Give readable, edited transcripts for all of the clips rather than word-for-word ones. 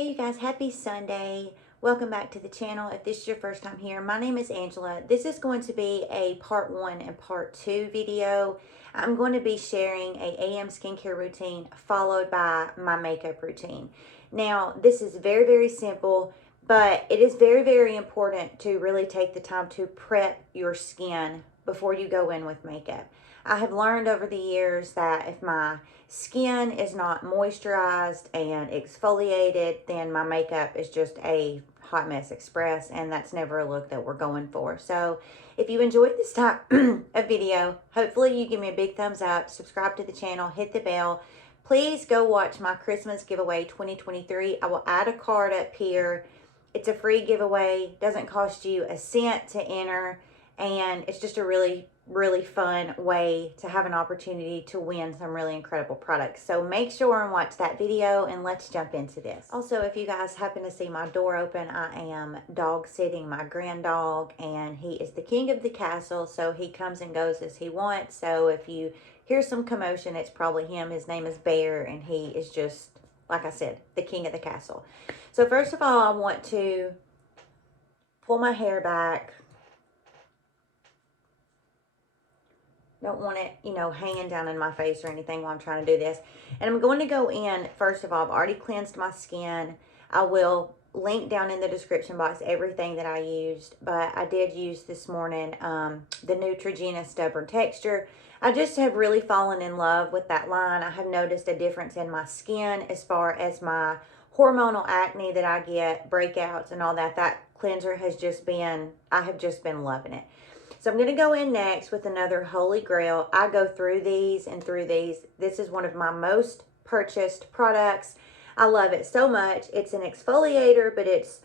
Hey you guys, happy Sunday. Welcome back to the channel. If this is your first time here, my name is Angela. This is going to be a part 1 and part 2 video. I'm going to be sharing a AM skincare routine followed by my makeup routine. Now, this is very, very simple, but it is very, very important to really take the time to prep your skin before you go in with makeup. I have learned over the years that if my skin is not moisturized and exfoliated, then my makeup is just a hot mess express, and that's never a look that we're going for. So if you enjoyed this type of video, hopefully you give me a big thumbs up, subscribe to the channel, hit the bell. Please go watch my Christmas giveaway 2023. I will add a card up here. It's a free giveaway, doesn't cost you a cent to enter, and it's just a really fun way to have an opportunity to win some really incredible products. So make sure and watch that video, and let's jump into this. Also, if you guys happen to see my door open, I am dog sitting my grand dog, and he is the king of the castle, so he comes and goes as he wants. So if you hear some commotion, it's probably him. His name is Bear, and he is just, like I said, the king of the castle. So first of all, I want to pull my hair back. Don't want it, hanging down in my face or anything while I'm trying to do this. And I'm going to go in, first of all, I've already cleansed my skin. I will link down in the description box everything that I used, but I did use this morning the Neutrogena Stubborn Texture. I just have really fallen in love with that line. I have noticed a difference in my skin as far as my hormonal acne that I get, breakouts and all that. That cleanser has just been, I have just been loving it. So I'm going to go in next with another Holy Grail. I go through these and through these. This is one of my most purchased products. I love it so much. It's an exfoliator, but it's,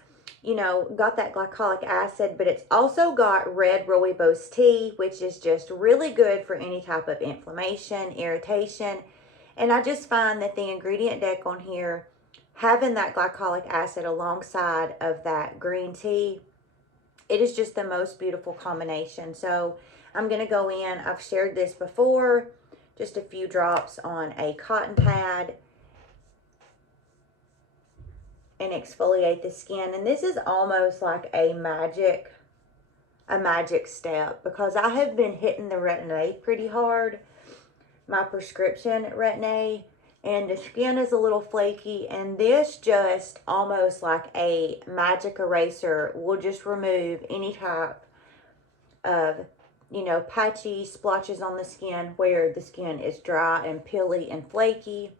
got that glycolic acid, but it's also got red rooibos tea, which is just really good for any type of inflammation, irritation. And I just find that the ingredient deck on here, having that glycolic acid alongside of that green tea, it is just the most beautiful combination. So I'm going to go in. I've shared this before. Just a few drops on a cotton pad and exfoliate the skin. And this is almost like a magic step, because I have been hitting the Retin-A pretty hard, my prescription Retin-A, and the skin is a little flaky, and this just almost like a magic eraser will just remove any type of, patchy splotches on the skin where the skin is dry and pilly and flaky.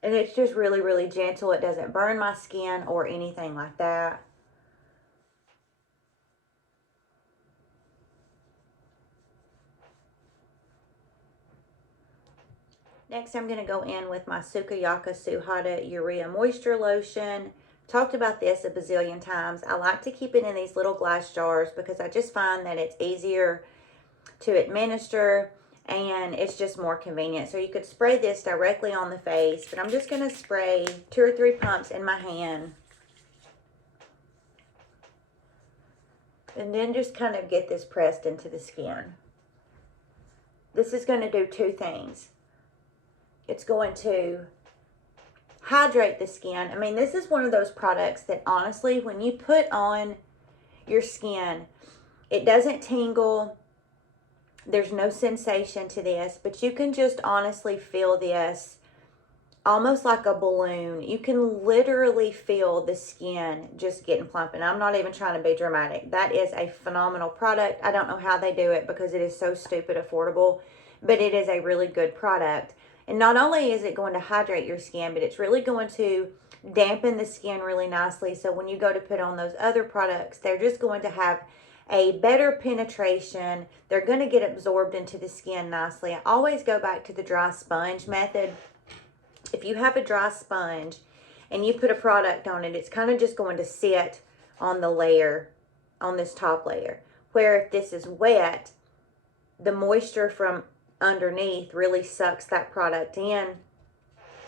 And it's just really, really gentle. It doesn't burn my skin or anything like that. Next, I'm going to go in with my Sukoyaka Suhada Urea Moisture Lotion. Talked about this a bazillion times. I like to keep it in these little glass jars because I just find that it's easier to administer and it's just more convenient. So you could spray this directly on the face, but I'm just going to spray 2 or 3 pumps in my hand. And then just kind of get this pressed into the skin. This is going to do 2 things. It's going to hydrate the skin. I mean, this is one of those products that honestly, when you put on your skin, it doesn't tingle. There's no sensation to this, but you can just honestly feel this almost like a balloon. You can literally feel the skin just getting plump, and I'm not even trying to be dramatic. That is a phenomenal product. I don't know how they do it because it is so stupid affordable, but it is a really good product. And not only is it going to hydrate your skin, but it's really going to dampen the skin really nicely. So when you go to put on those other products, they're just going to have a better penetration. They're going to get absorbed into the skin nicely. I always go back to the dry sponge method. If you have a dry sponge and you put a product on it, it's kind of just going to sit on the layer, on this top layer. Where if this is wet, the moisture from underneath really sucks that product in.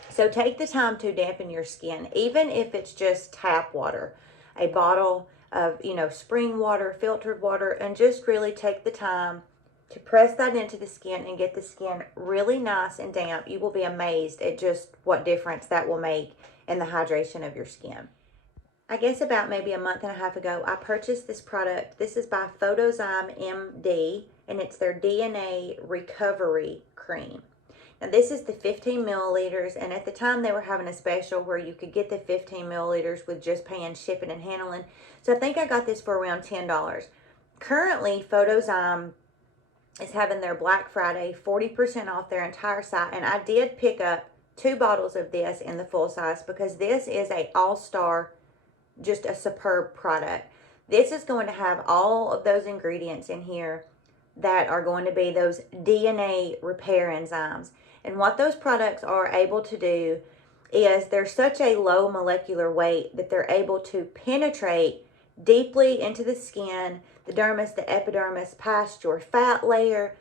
So take the time to dampen your skin, even if it's just tap water, a bottle of spring water, filtered water, and just really take the time to press that into the skin and get the skin really nice and damp. You will be amazed at just what difference that will make in the hydration of your skin. I guess about maybe a month and a half ago, I purchased this product. This is by Photozyme MD, and it's their DNA Recovery Cream. Now this is the 15 milliliters, and at the time they were having a special where you could get the 15 milliliters with just paying shipping and handling. So I think I got this for around $10. Currently, Photozyme is having their Black Friday 40% off their entire site, and I did pick up 2 bottles of this in the full size because this is a all-star, just a superb product. This is going to have all of those ingredients in here that are going to be those DNA repair enzymes. And what those products are able to do is they're such a low molecular weight that they're able to penetrate deeply into the skin, the dermis, the epidermis, past your fat layer,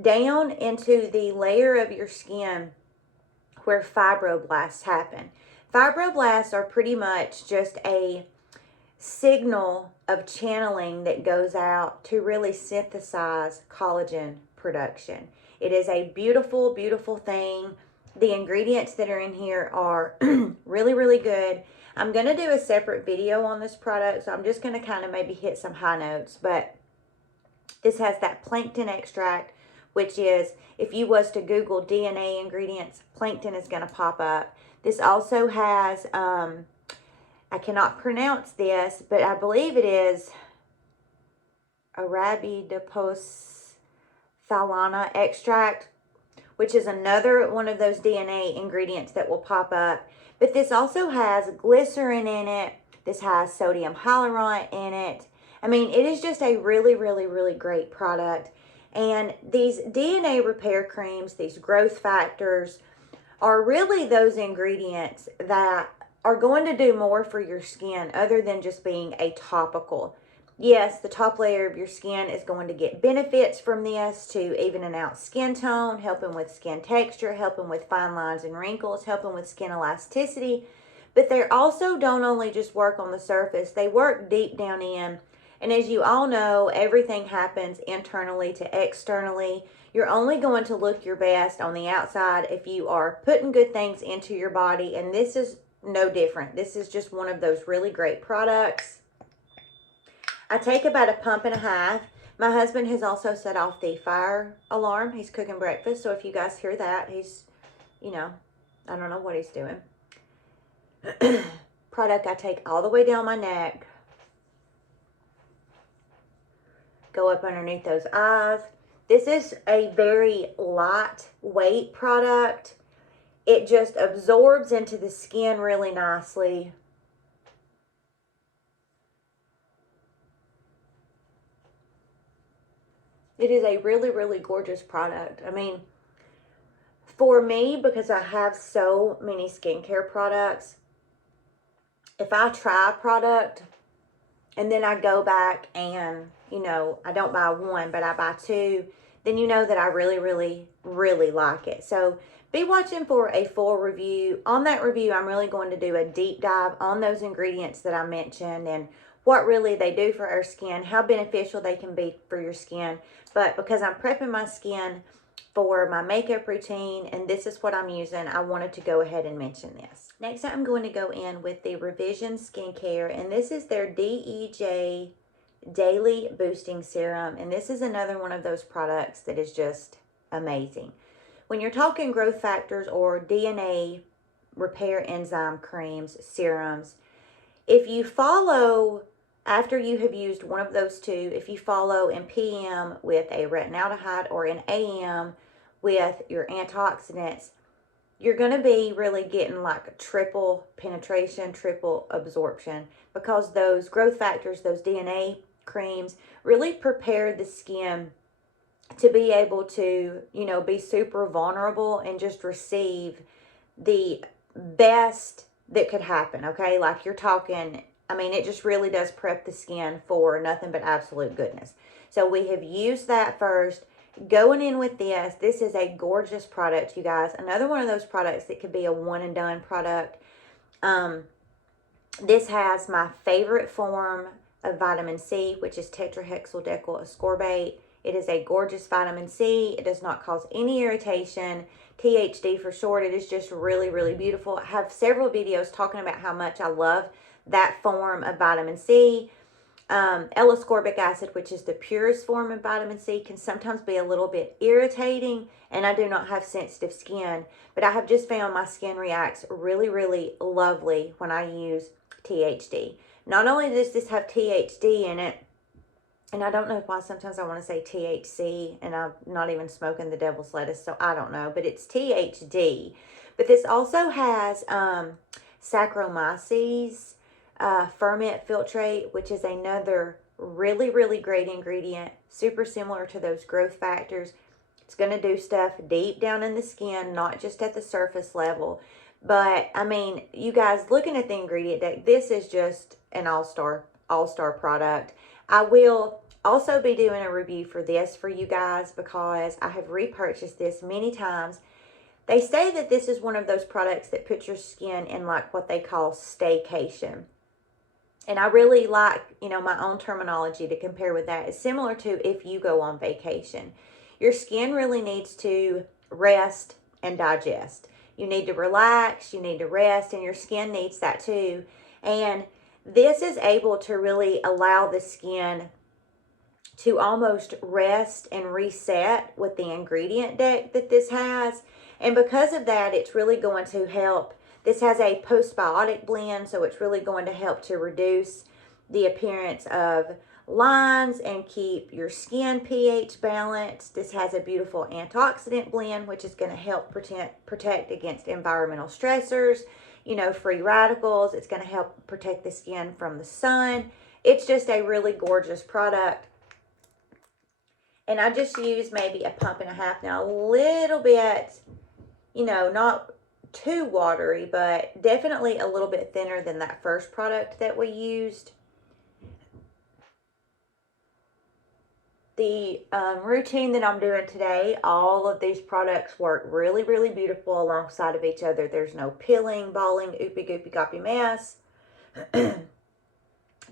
down into the layer of your skin where fibroblasts happen. Fibroblasts are pretty much just a signal of channeling that goes out to really synthesize collagen production. It is a beautiful, beautiful thing. The ingredients that are in here are really, really good. I'm going to do a separate video on this product, so I'm just going to kind of maybe hit some high notes. But this has that plankton extract, which is, if you was to Google DNA ingredients, plankton is going to pop up. This also has, I cannot pronounce this, but I believe it is Arabidopsis thalana extract, which is another one of those DNA ingredients that will pop up. But this also has glycerin in it. This has sodium hyaluronic in it. I mean, it is just a really, really, really great product. And these DNA repair creams, these growth factors, are really those ingredients that are going to do more for your skin other than just being a topical. Yes, the top layer of your skin is going to get benefits from this to evening out skin tone, helping with skin texture, helping with fine lines and wrinkles, helping with skin elasticity. But they also don't only just work on the surface, they work deep down in. And as you all know, everything happens internally to externally. You're only going to look your best on the outside if you are putting good things into your body. And this is no different. This is just one of those really great products. I take about a pump and a half. My husband has also set off the fire alarm. He's cooking breakfast. So if you guys hear that, he's, you know, I don't know what he's doing. Product I take all the way down my neck. Go up underneath those eyes. This is a very lightweight product. It just absorbs into the skin really nicely. It is a really, really gorgeous product. I mean, for me, because I have so many skincare products, if I try a product and then I go back and, you know, I don't buy one, but I buy 2, then you know that I really, really, really like it. So be watching for a full review. On that review, I'm really going to do a deep dive on those ingredients that I mentioned and what really they do for our skin, how beneficial they can be for your skin. But because I'm prepping my skin for my makeup routine and this is what I'm using, I wanted to go ahead and mention this. Next, I'm going to go in with the Revision Skincare, and this is their DEJ Daily Boosting Serum. And this is another one of those products that is just amazing. When you're talking growth factors or DNA repair enzyme creams, serums, if you follow, after you have used one of those 2, if you follow in PM with a retinaldehyde or in AM with your antioxidants, you're going to be really getting like triple penetration, triple absorption, because those growth factors, those DNA creams, really prepare the skin to be able to, you know, be super vulnerable and just receive the best that could happen, okay? Like you're talking, I mean, it just really does prep the skin for nothing but absolute goodness. So we have used that first. Going in with this, this is a gorgeous product, you guys. Another one of those products that could be a one and done product. This has my favorite form of vitamin C, which is tetrahexyldecyl ascorbate. It is a gorgeous vitamin C. It does not cause any irritation. THD for short. It is just really, really beautiful. I have several videos talking about how much I love that form of vitamin C. L-ascorbic acid, which is the purest form of vitamin C, can sometimes be a little bit irritating, and I do not have sensitive skin, but I have just found my skin reacts really, really lovely when I use THD. Not only does this have THD in it, and I don't know why sometimes I want to say THC, and I'm not even smoking the devil's lettuce, so I don't know, but it's THD. But this also has Saccharomyces, ferment filtrate, which is another really, really great ingredient, super similar to those growth factors. It's going to do stuff deep down in the skin, not just at the surface level. But, I mean, you guys, looking at the ingredient deck, this is just an all-star product. I will also be doing a review for this for you guys because I have repurchased this many times. They say that this is one of those products that puts your skin in like what they call staycation. And I really like, you know, my own terminology to compare with that. It's similar to if you go on vacation. Your skin really needs to rest and digest. You need to relax, you need to rest, and your skin needs that too. And this is able to really allow the skin to almost rest and reset with the ingredient deck that this has. And because of that, it's really going to help. This has a postbiotic blend, so it's really going to help to reduce the appearance of lines and keep your skin pH balanced. This has a beautiful antioxidant blend, which is going to help protect against environmental stressors, you know, free radicals. It's going to help protect the skin from the sun. It's just a really gorgeous product. And I just use maybe a pump and a half now, a little bit, you know, not too watery, but definitely a little bit thinner than that first product that we used. The routine that I'm doing today, all of these products work really, really beautiful alongside of each other. There's no peeling, balling, oopy goopy goppy mess.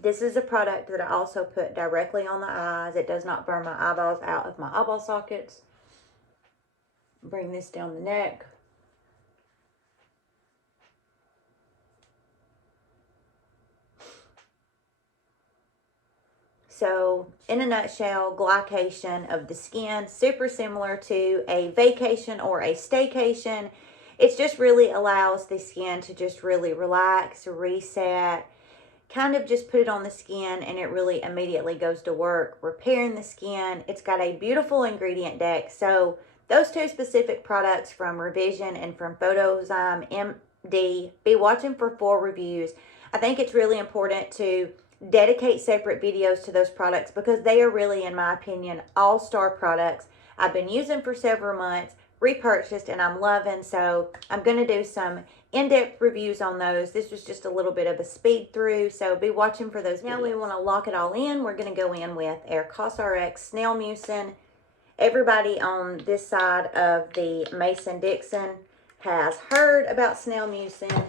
This is a product that I also put directly on the eyes. It does not burn my eyeballs out of my eyeball sockets. Bring this down the neck. So, in a nutshell, glycation of the skin, super similar to a vacation or a staycation. It just really allows the skin to just really relax, reset, kind of just put it on the skin, and it really immediately goes to work repairing the skin. It's got a beautiful ingredient deck. So, those two specific products from Revision and from Photozyme MD, be watching for full reviews. I think it's really important to dedicate separate videos to those products because they are really, in my opinion, all-star products. I've been using for several months, repurchased, and I'm loving. So I'm going to do some in-depth reviews on those. This was just a little bit of a speed through, so be watching for those videos. Now we want to lock it all in. We're going to go in with our Cosrx snail mucin. Everybody on this side of the Mason-Dixon has heard about snail mucin.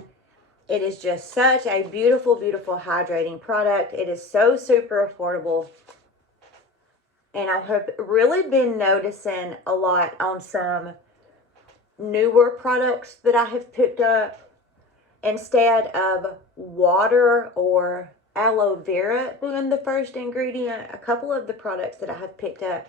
It is just such a beautiful, beautiful hydrating product. It is so super affordable. And I have really been noticing a lot on some newer products that I have picked up. Instead of water or aloe vera being the first ingredient, a couple of the products that I have picked up,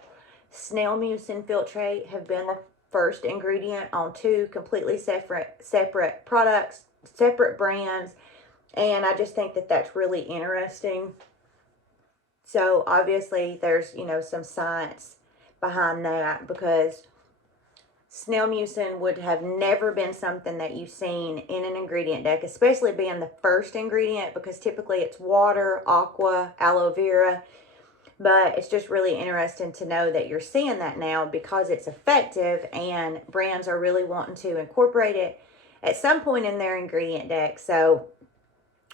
snail mucin filtrate, have been the first ingredient on two completely separate products, separate brands, and I just think that that's really interesting. So obviously there's, you know, some science behind that, because snail mucin would have never been something that you've seen in an ingredient deck, especially being the first ingredient, because typically it's water, aqua, aloe vera. But it's just really interesting to know that you're seeing that now because it's effective and brands are really wanting to incorporate it at some point in their ingredient deck. So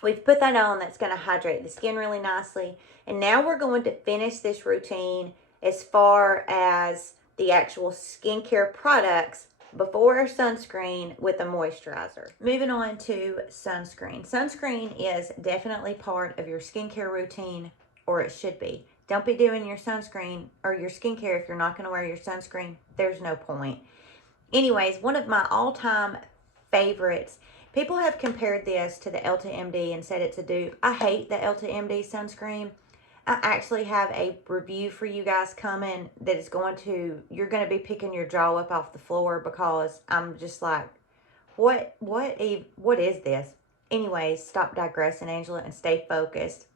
we've put that on. That's going to hydrate the skin really nicely. And now we're going to finish this routine as far as the actual skincare products before our sunscreen with a moisturizer. Moving on to sunscreen. Sunscreen is definitely part of your skincare routine, or it should be. Don't be doing your sunscreen or your skincare if you're not going to wear your sunscreen. There's no point. Anyways, one of my all-time favorites. People have compared this to the Elta MD and said it's a dupe. I hate the Elta MD sunscreen. I actually have a review for you guys coming that is you're going to be picking your jaw up off the floor, because I'm just like, what is this? Anyways, stop digressing, Angela, and stay focused.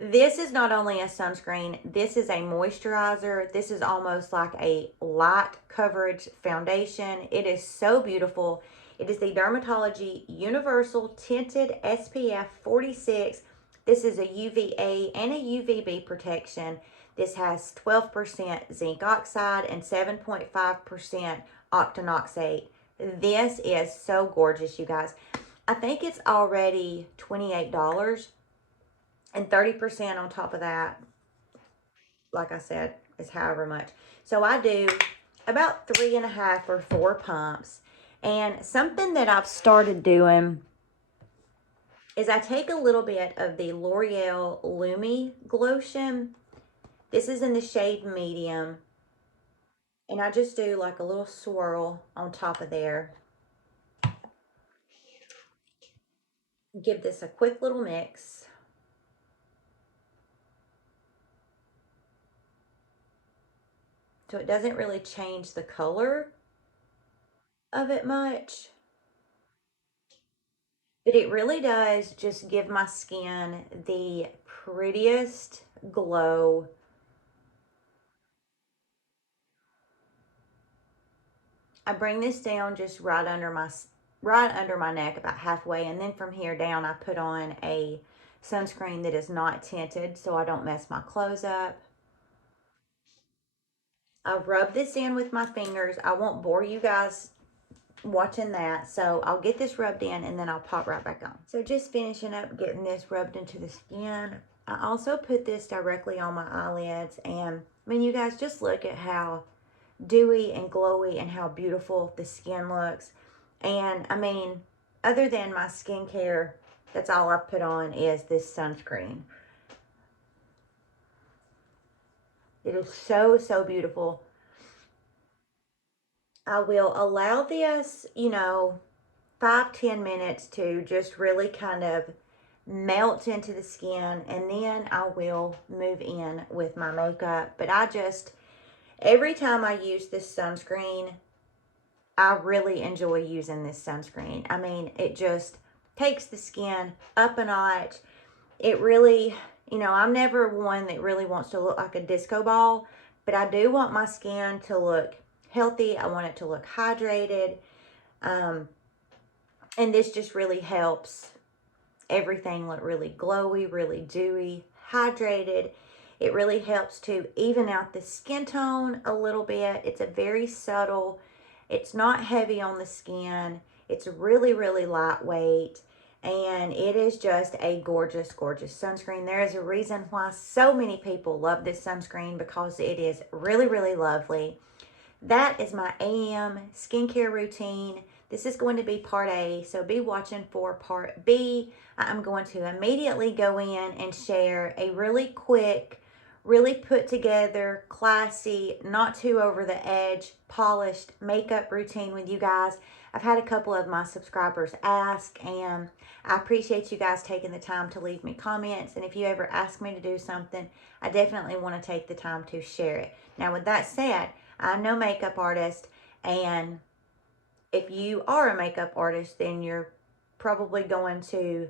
This is not only a sunscreen, this is a moisturizer. This is almost like a light coverage foundation. It is so beautiful. It is the Dermatology Universal Tinted SPF 46. This is a UVA and a UVB protection. This has 12% zinc oxide and 7.5% octinoxate. This is so gorgeous, you guys. I think it's already $28. And 30% on top of that, like I said, is however much. So I do about 3.5 or 4 pumps. And something that I've started doing is I take a little bit of the L'Oreal Lumi lotion. This is in the shade medium. And I just do like a little swirl on top of there. Give this a quick little mix. So it doesn't really change the color of it much. But it really does just give my skin the prettiest glow. I bring this down just right under my neck, about halfway, and then from here down I put on a sunscreen that is not tinted so I don't mess my clothes up. I rub this in with my fingers. I won't bore you guys watching that, so I'll get this rubbed in and then I'll pop right back on. So just finishing up getting this rubbed into the skin. I also put this directly on my eyelids, and I mean, you guys, just look at how dewy and glowy and how beautiful the skin looks. And I mean, other than my skincare, that's all I put on is this sunscreen. It is so, so beautiful. I will allow this, 5-10 minutes to just really kind of melt into the skin, and then I will move in with my makeup. But every time I use this sunscreen, I really enjoy using this sunscreen. I mean, it just takes the skin up a notch. It really, I'm never one that really wants to look like a disco ball, but I do want my skin to look healthy. I want it to look hydrated. And this just really helps everything look really glowy, really dewy, hydrated. It really helps to even out the skin tone a little bit. It's a very subtle, it's not heavy on the skin. It's really, really lightweight. And it is just a gorgeous, gorgeous sunscreen. There is a reason why so many people love this sunscreen, because it is really, really lovely. That is my AM skincare routine. This is going to be part A, so be watching for part B. I'm going to immediately go in and share a really quick, really put together, classy, not too over the edge, polished makeup routine with you guys. I've had a couple of my subscribers ask, and I appreciate you guys taking the time to leave me comments. And if you ever ask me to do something, I definitely want to take the time to share it. Now, with that said, I'm no makeup artist, and if you are a makeup artist, then you're probably going to,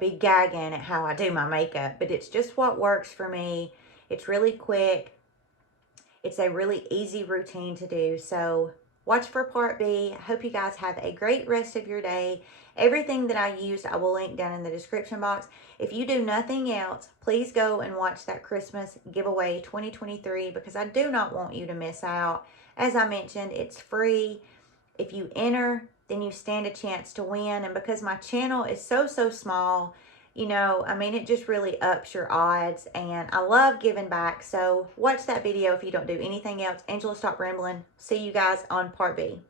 be gagging at how I do my makeup. But it's just what works for me. It's really quick. It's a really easy routine to do. So watch for part B. I hope you guys have a great rest of your day. Everything that I used, I will link down in the description box. If you do nothing else, please go and watch that Christmas giveaway 2023, because I do not want you to miss out. As I mentioned, it's free. If you enter, then you stand a chance to win. And because my channel is so, so small, it just really ups your odds. And I love giving back. So watch that video if you don't do anything else. Angela, stop rambling. See you guys on part B.